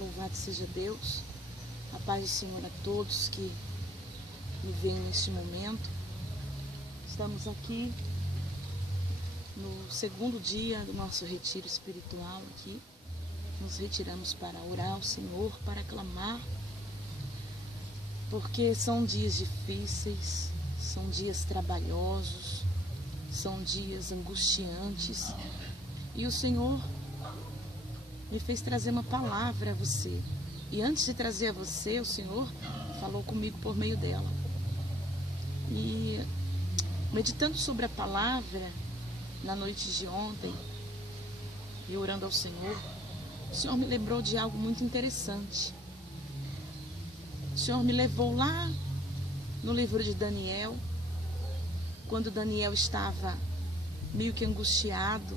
Louvado seja Deus. A paz do Senhor a todos que me veem neste momento. Estamos aqui no segundo dia do nosso retiro espiritual aqui. Nos retiramos para orar ao Senhor, para clamar, porque são dias difíceis, são dias trabalhosos, são dias angustiantes. E o Senhor me fez trazer uma palavra a você. E antes de trazer a você, o Senhor falou comigo por meio dela. E meditando sobre a palavra na noite de ontem e orando ao Senhor, o Senhor me lembrou de algo muito interessante. O Senhor me levou lá no livro de Daniel, quando Daniel estava meio que angustiado.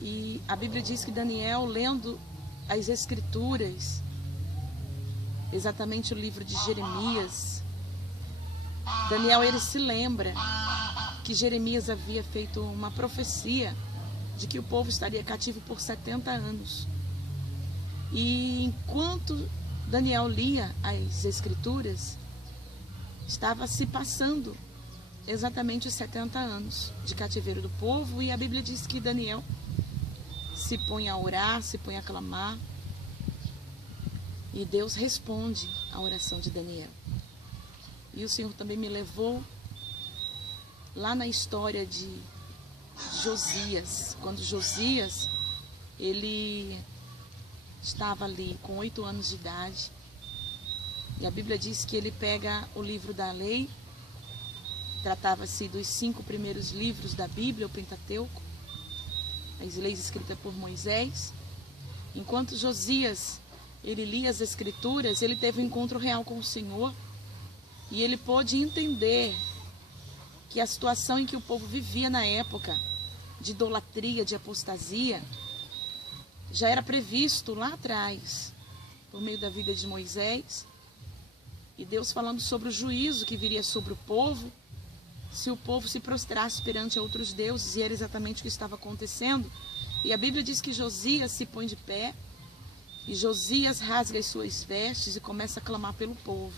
E a Bíblia diz que Daniel, lendo as Escrituras, exatamente o livro de Jeremias, Daniel, ele se lembra que Jeremias havia feito uma profecia de que o povo estaria cativo por 70 anos. E enquanto Daniel lia as Escrituras, estava se passando exatamente os 70 anos de cativeiro do povo. E a Bíblia diz que Daniel se põe a orar, se põe a clamar, e Deus responde à oração de Daniel. E o Senhor também me levou lá na história de Josias, quando Josias, ele estava ali com 8 anos de idade, e a Bíblia diz que ele pega o livro da lei, tratava-se dos 5 primeiros livros da Bíblia, o Pentateuco, as leis escritas por Moisés. Enquanto Josias, ele lia as Escrituras, ele teve um encontro real com o Senhor, e ele pôde entender que a situação em que o povo vivia na época, de idolatria, de apostasia, já era previsto lá atrás, por meio da vida de Moisés, e Deus falando sobre o juízo que viria sobre o povo, se o povo se prostrasse perante outros deuses, e era exatamente o que estava acontecendo. E a Bíblia diz que Josias se põe de pé, e Josias rasga as suas vestes e começa a clamar pelo povo.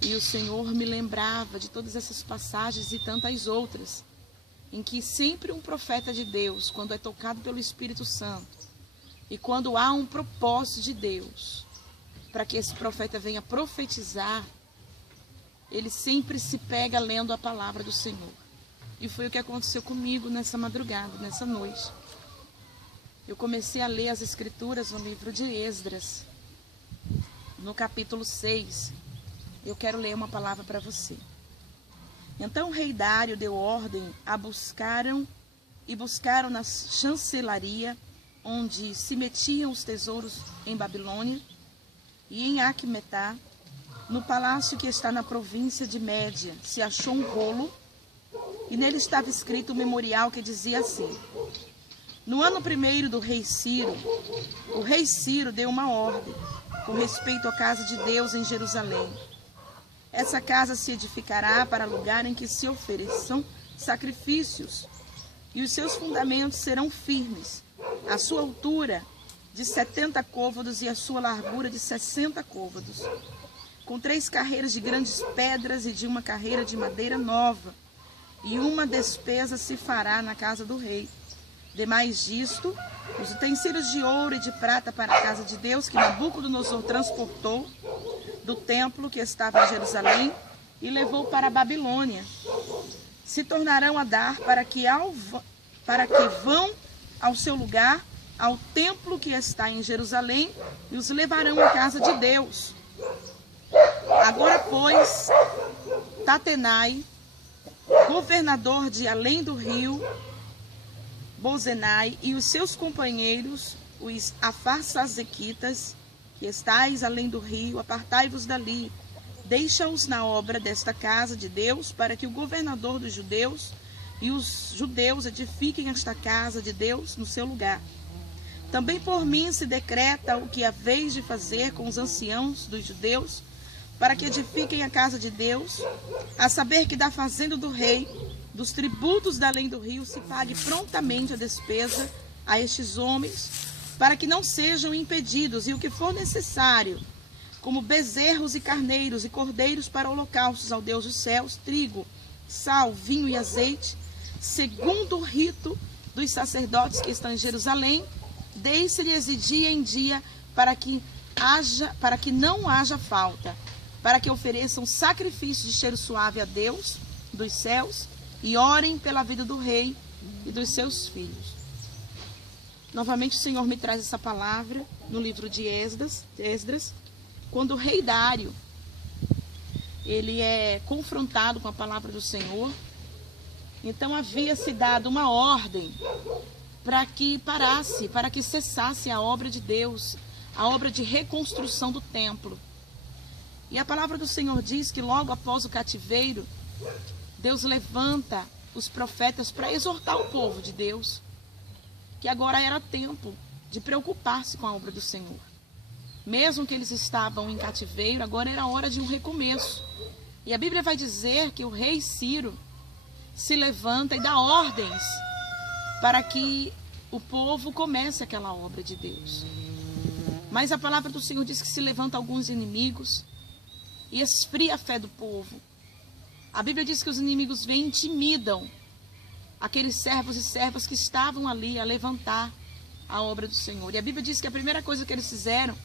E o Senhor me lembrava de todas essas passagens e tantas outras, em que sempre um profeta de Deus, quando é tocado pelo Espírito Santo, e quando há um propósito de Deus, para que esse profeta venha profetizar, ele sempre se pega lendo a palavra do Senhor. E foi o que aconteceu comigo nessa madrugada, nessa noite. Eu comecei a ler as Escrituras no livro de Esdras, no capítulo 6. Eu quero ler uma palavra para você. Então o rei Dário deu ordem a buscaram na chancelaria, onde se metiam os tesouros em Babilônia, e em Aquemetá, no palácio que está na província de Média, se achou um rolo, e nele estava escrito um memorial que dizia assim: no ano primeiro do rei Ciro, o rei Ciro deu uma ordem com respeito à casa de Deus em Jerusalém. Essa casa se edificará para lugar em que se ofereçam sacrifícios, e os seus fundamentos serão firmes, a sua altura de 70 côvados e a sua largura de 60 côvados, com 3 carreiras de grandes pedras e de uma carreira de madeira nova, e uma despesa se fará na casa do rei. Demais disto, os utensílios de ouro e de prata para a casa de Deus, que Nabucodonosor transportou do templo que estava em Jerusalém e levou para a Babilônia, se tornarão a dar para que vão ao seu lugar, ao templo que está em Jerusalém, e os levarão à casa de Deus. Agora, pois, Tatenai, governador de além do rio, Bozenai e os seus companheiros, os afarsazequitas, que estáis além do rio, apartai-vos dali, deixa-os na obra desta casa de Deus, para que o governador dos judeus e os judeus edifiquem esta casa de Deus no seu lugar. Também por mim se decreta o que haveis de fazer com os anciãos dos judeus, para que edifiquem a casa de Deus, a saber que da fazenda do rei, dos tributos da além do rio, se pague prontamente a despesa a estes homens, para que não sejam impedidos, e o que for necessário, como bezerros e carneiros e cordeiros para holocaustos ao Deus dos céus, trigo, sal, vinho e azeite, segundo o rito dos sacerdotes que estão em Jerusalém, deixe-lhes de dia em dia, para que não haja falta, para que ofereçam sacrifício de cheiro suave a Deus dos céus e orem pela vida do rei e dos seus filhos. Novamente o Senhor me traz essa palavra no livro de Esdras, quando o rei Dário, ele é confrontado com a palavra do Senhor. Então havia se dado uma ordem para que parasse, para que cessasse a obra de Deus, a obra de reconstrução do templo. E a palavra do Senhor diz que logo após o cativeiro, Deus levanta os profetas para exortar o povo de Deus, que agora era tempo de preocupar-se com a obra do Senhor. Mesmo que eles estavam em cativeiro, agora era hora de um recomeço. E a Bíblia vai dizer que o rei Ciro se levanta e dá ordens para que o povo comece aquela obra de Deus. Mas a palavra do Senhor diz que se levanta alguns inimigos e esfria a fé do povo. A Bíblia diz que os inimigos vêm e intimidam aqueles servos e servas que estavam ali a levantar a obra do Senhor. E a Bíblia diz que a primeira coisa que eles fizeram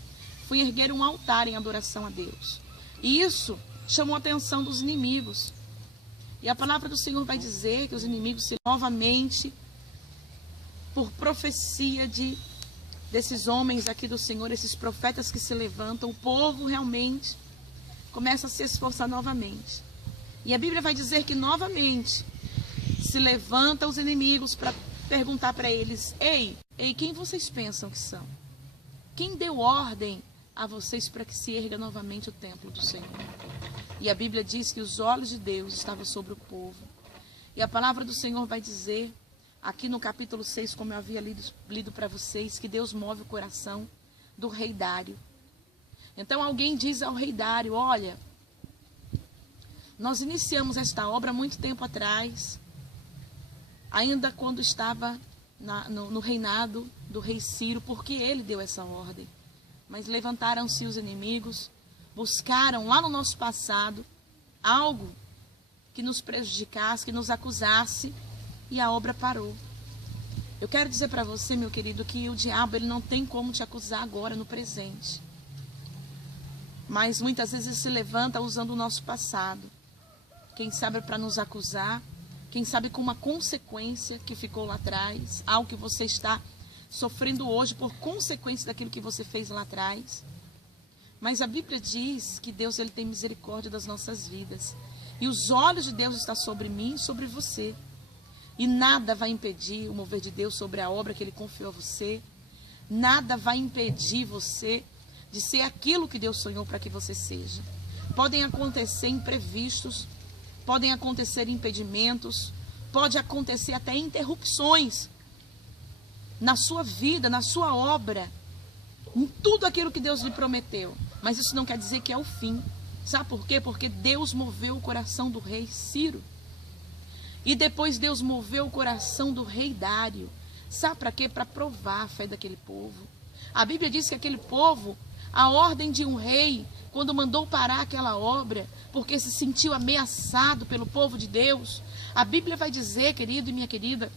foi erguer um altar em adoração a Deus. E isso chamou a atenção dos inimigos. E a palavra do Senhor vai dizer que os inimigos se novamente, por profecia desses homens aqui do Senhor, esses profetas que se levantam, o povo realmente começa a se esforçar novamente. E a Bíblia vai dizer que novamente se levantam os inimigos para perguntar para eles: Ei, quem vocês pensam que são? Quem deu ordem a vocês para que se erga novamente o templo do Senhor? E a Bíblia diz que os olhos de Deus estavam sobre o povo. E a palavra do Senhor vai dizer, aqui no capítulo 6, como eu havia lido para vocês, que Deus move o coração do rei Dário. Então alguém diz ao rei Dário: olha, nós iniciamos esta obra há muito tempo atrás, ainda quando estava no reinado do rei Ciro, porque ele deu essa ordem. Mas levantaram-se os inimigos, buscaram lá no nosso passado algo que nos prejudicasse, que nos acusasse, e a obra parou. Eu quero dizer para você, meu querido, que o diabo ele não tem como te acusar agora, no presente. Mas muitas vezes ele se levanta usando o nosso passado. Quem sabe para nos acusar, quem sabe com uma consequência que ficou lá atrás, algo que você está sofrendo hoje por consequência daquilo que você fez lá atrás. Mas a Bíblia diz que Deus ele tem misericórdia das nossas vidas. E os olhos de Deus estão sobre mim e sobre você. E nada vai impedir o mover de Deus sobre a obra que Ele confiou a você. Nada vai impedir você de ser aquilo que Deus sonhou para que você seja. Podem acontecer imprevistos, podem acontecer impedimentos, pode acontecer até interrupções na sua vida, na sua obra, em tudo aquilo que Deus lhe prometeu. Mas isso não quer dizer que é o fim. Sabe por quê? Porque Deus moveu o coração do rei Ciro. E depois Deus moveu o coração do rei Dário. Sabe para quê? Para provar a fé daquele povo. A Bíblia diz que aquele povo, a ordem de um rei, quando mandou parar aquela obra, porque se sentiu ameaçado pelo povo de Deus, a Bíblia vai dizer, querido e minha querida,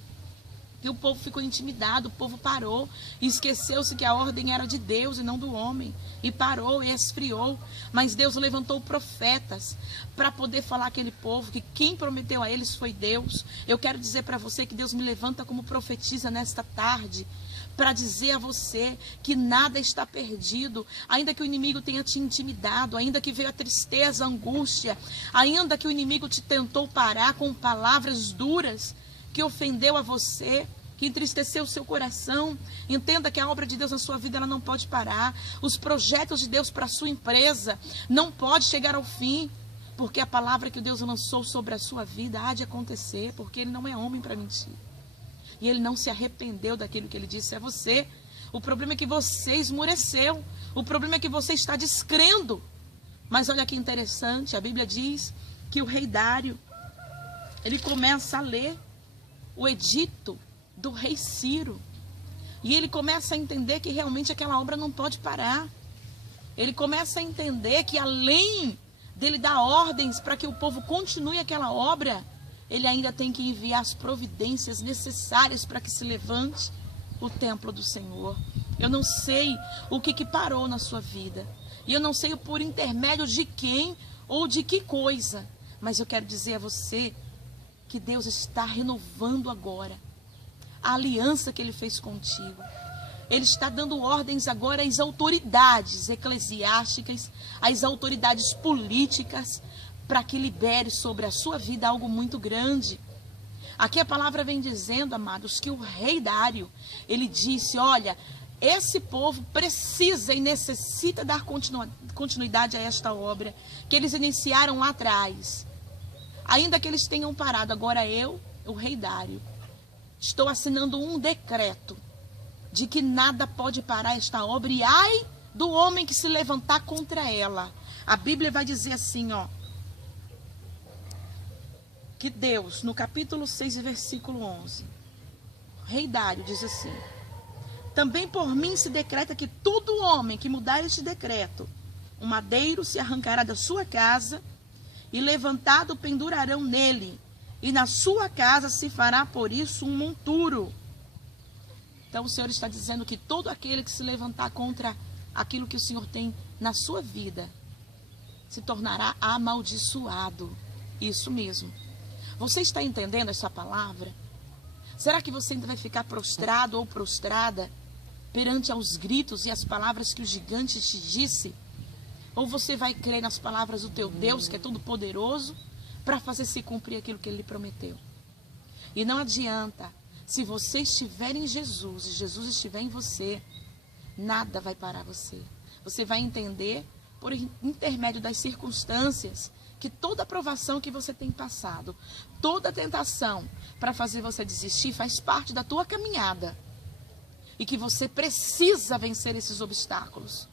que o povo ficou intimidado, o povo parou e esqueceu-se que a ordem era de Deus e não do homem, e parou e esfriou. Mas Deus levantou profetas para poder falar àquele povo que quem prometeu a eles foi Deus. Eu quero dizer para você que Deus me levanta como profetisa nesta tarde, para dizer a você que nada está perdido, ainda que o inimigo tenha te intimidado, ainda que veio a tristeza, a angústia, ainda que o inimigo te tentou parar com palavras duras, que ofendeu a você, que entristeceu o seu coração. Entenda que a obra de Deus na sua vida ela não pode parar. Os projetos de Deus para a sua empresa não pode chegar ao fim, porque a palavra que Deus lançou sobre a sua vida há de acontecer, porque Ele não é homem para mentir. E Ele não se arrependeu daquilo que Ele disse a você. O problema é que você esmureceu. O problema é que você está descrendo. Mas olha que interessante, a Bíblia diz que o rei Dário, ele começa a ler o edito do rei Ciro. E ele começa a entender que realmente aquela obra não pode parar. Ele começa a entender que além dele dar ordens para que o povo continue aquela obra, ele ainda tem que enviar as providências necessárias para que se levante o templo do Senhor. Eu não sei o que parou na sua vida. E eu não sei por intermédio de quem ou de que coisa. Mas eu quero dizer a você que Deus está renovando agora a aliança que Ele fez contigo. Ele está dando ordens agora às autoridades eclesiásticas, às autoridades políticas, para que libere sobre a sua vida algo muito grande. Aqui a palavra vem dizendo, amados, que o rei Dário, ele disse, olha, esse povo precisa e necessita dar continuidade a esta obra que eles iniciaram lá atrás. Ainda que eles tenham parado, agora eu, o rei Dário, estou assinando um decreto de que nada pode parar esta obra e ai do homem que se levantar contra ela. A Bíblia vai dizer assim, ó, que Deus, no capítulo 6, versículo 11, o rei Dário diz assim, também por mim se decreta que todo homem que mudar este decreto, o madeiro se arrancará da sua casa e levantado pendurarão nele, e na sua casa se fará por isso um monturo. Então o Senhor está dizendo que todo aquele que se levantar contra aquilo que o Senhor tem na sua vida, se tornará amaldiçoado. Isso mesmo. Você está entendendo essa palavra? Será que você ainda vai ficar prostrado ou prostrada perante aos gritos e as palavras que o gigante te disse? Ou você vai crer nas palavras do teu Deus, que é todo poderoso, para fazer se cumprir aquilo que Ele lhe prometeu? E não adianta, se você estiver em Jesus e Jesus estiver em você, nada vai parar você. Você vai entender, por intermédio das circunstâncias, que toda provação que você tem passado, toda tentação para fazer você desistir faz parte da tua caminhada. E que você precisa vencer esses obstáculos.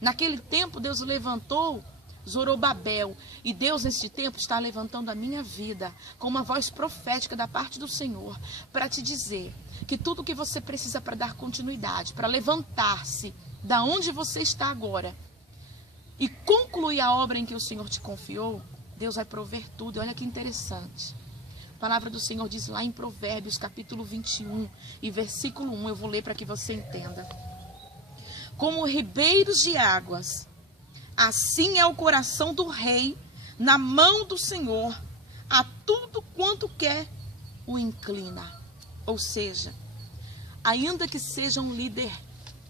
Naquele tempo, Deus levantou Zorobabel. E Deus, nesse tempo, está levantando a minha vida com uma voz profética da parte do Senhor para te dizer que tudo que você precisa para dar continuidade, para levantar-se da onde você está agora e concluir a obra em que o Senhor te confiou, Deus vai prover tudo. E olha que interessante. A palavra do Senhor diz lá em Provérbios, capítulo 21 e versículo 1. Eu vou ler para que você entenda. Como ribeiros de águas, assim é o coração do rei na mão do Senhor, a tudo quanto quer o inclina. Ou seja, ainda que seja um líder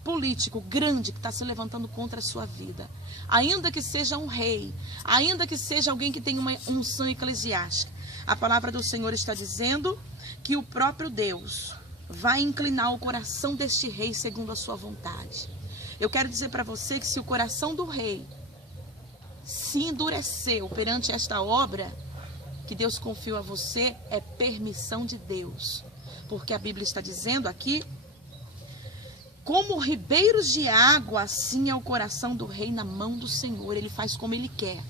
político grande que está se levantando contra a sua vida, ainda que seja um rei, ainda que seja alguém que tem uma unção eclesiástica, a palavra do Senhor está dizendo que o próprio Deus vai inclinar o coração deste rei segundo a sua vontade. Eu quero dizer para você que se o coração do rei se endureceu perante esta obra que Deus confiou a você, é permissão de Deus. Porque a Bíblia está dizendo aqui, como ribeiros de água, assim é o coração do rei na mão do Senhor. Ele faz como Ele quer.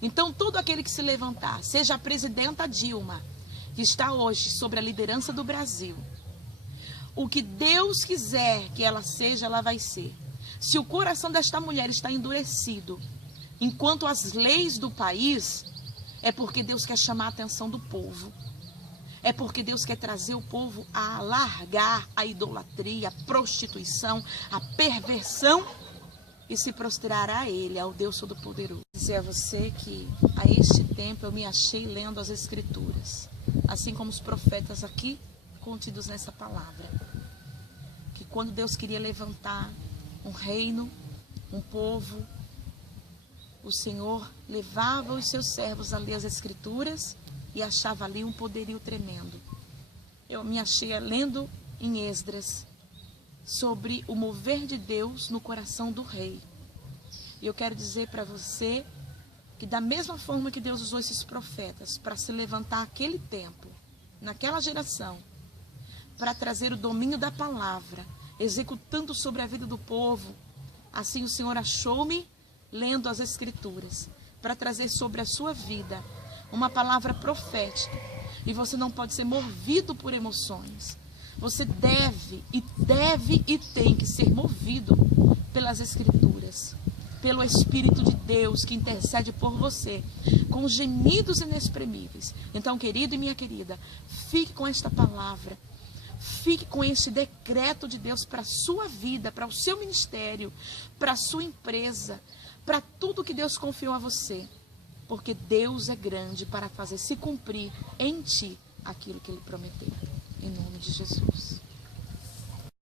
Então, todo aquele que se levantar, seja a presidenta Dilma, que está hoje sobre a liderança do Brasil, o que Deus quiser que ela seja, ela vai ser. Se o coração desta mulher está endurecido, enquanto as leis do país, é porque Deus quer chamar a atenção do povo. É porque Deus quer trazer o povo a largar a idolatria, a prostituição, a perversão e se prostrar a Ele, ao Deus Todo-Poderoso. Dizer a você que a este tempo eu me achei lendo as Escrituras, assim como os profetas aqui contidos nessa palavra. Que quando Deus queria levantar um reino, um povo, o Senhor levava os seus servos a ler as Escrituras e achava ali um poderio tremendo. Eu me achei lendo em Esdras sobre o mover de Deus no coração do rei. E eu quero dizer para você que da mesma forma que Deus usou esses profetas para se levantar aquele tempo, naquela geração, para trazer o domínio da palavra, executando sobre a vida do povo, assim o Senhor achou-me lendo as Escrituras, para trazer sobre a sua vida uma palavra profética. E você não pode ser movido por emoções. Você deve e tem que ser movido pelas Escrituras, pelo Espírito de Deus que intercede por você, com gemidos inexprimíveis. Então, querido e minha querida, fique com esta palavra, fique com este decreto de Deus para a sua vida, para o seu ministério, para a sua empresa, para tudo que Deus confiou a você, porque Deus é grande para fazer se cumprir em ti aquilo que Ele prometeu. Em nome de Jesus.